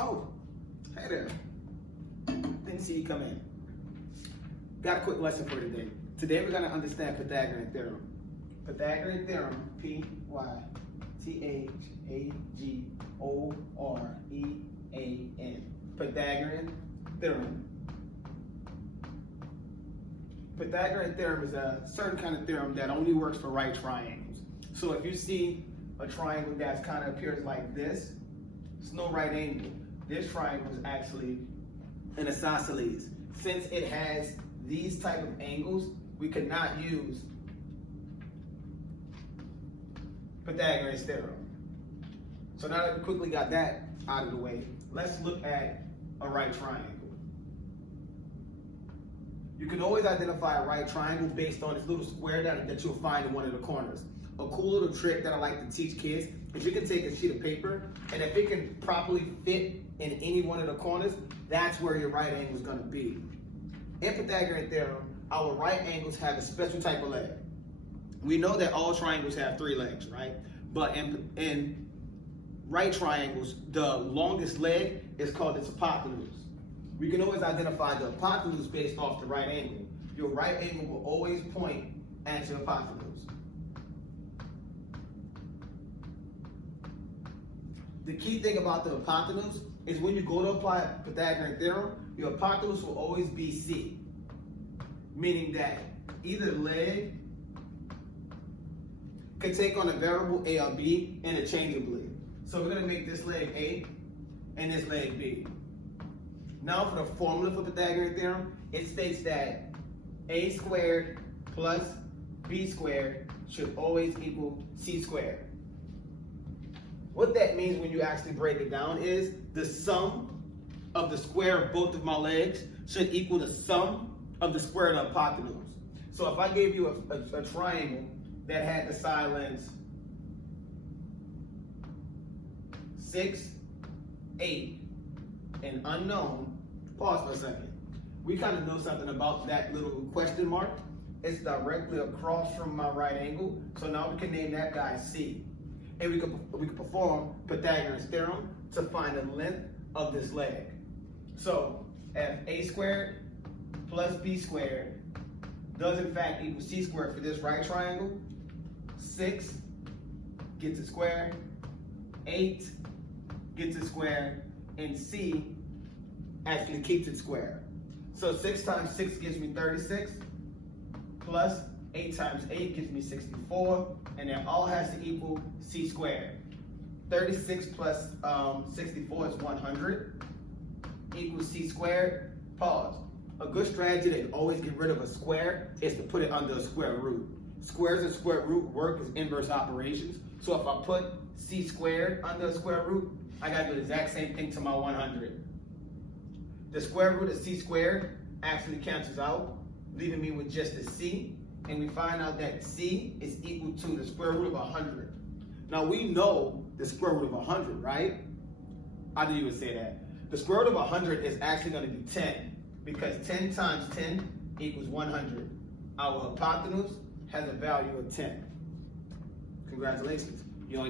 Oh, hey there. Didn't see you come in. Got a quick lesson for today. Today we're going to understand Pythagorean Theorem. Pythagorean Theorem, P-Y-T-H-A-G-O-R-E-A-N. Pythagorean Theorem. Pythagorean Theorem is a certain kind of theorem that only works for right triangles. So if you see a triangle that kind of appears like this, it's no right angle. This triangle is actually an isosceles. Since it has these type of angles, we could not use Pythagorean theorem. So now that we quickly got that out of the way, let's look at a right triangle. You can always identify a right triangle based on this little square that you'll find in one of the corners. A cool little trick that I like to teach kids is you can take a sheet of paper, and if it can properly fit in any one of the corners, that's where your right angle is going to be. In Pythagorean theorem, our right angles have a special type of leg. We know that all triangles have 3 legs, right? But in right triangles, the longest leg is called its hypotenuse. We can always identify the hypotenuse based off the right angle. Your right angle will always point at your hypotenuse. The key thing about the hypotenuse is when you go to apply Pythagorean theorem, your hypotenuse will always be C, meaning that either leg can take on a variable A or B interchangeably. So we're going to make this leg A and this leg B. Now for the formula for Pythagorean theorem, it states that A squared plus B squared should always equal C squared. What that means when you actually break it down is the sum of the square of both of my legs should equal the sum of the square of the hypotenuse. So if I gave you a triangle that had the side lengths 6, 8, and unknown, pause for a second. We kind of know something about that little question mark. It's directly across from my right angle, so now we can name that guy C. And we could perform Pythagorean theorem to find the length of this leg. So if A squared plus B squared does in fact equal C squared for this right triangle, 6 gets it squared, 8 gets it squared, and C actually keeps it square. So 6 times 6 gives me 36, plus 8 times 8 gives me 64, and that all has to equal C squared. 36 plus 64 is 100, equals C squared. Pause. A good strategy to always get rid of a square is to put it under a square root. Squares and square root work as inverse operations. So if I put C squared under a square root, I gotta do the exact same thing to my 100. The square root of C squared actually cancels out, leaving me with just a C. And we find out that C is equal to the square root of 100. Now we know the square root of 100, right? How do you even say that? The square root of 100 is actually going to be 10, because 10 times 10 equals 100. Our hypotenuse has a value of 10. Congratulations. You only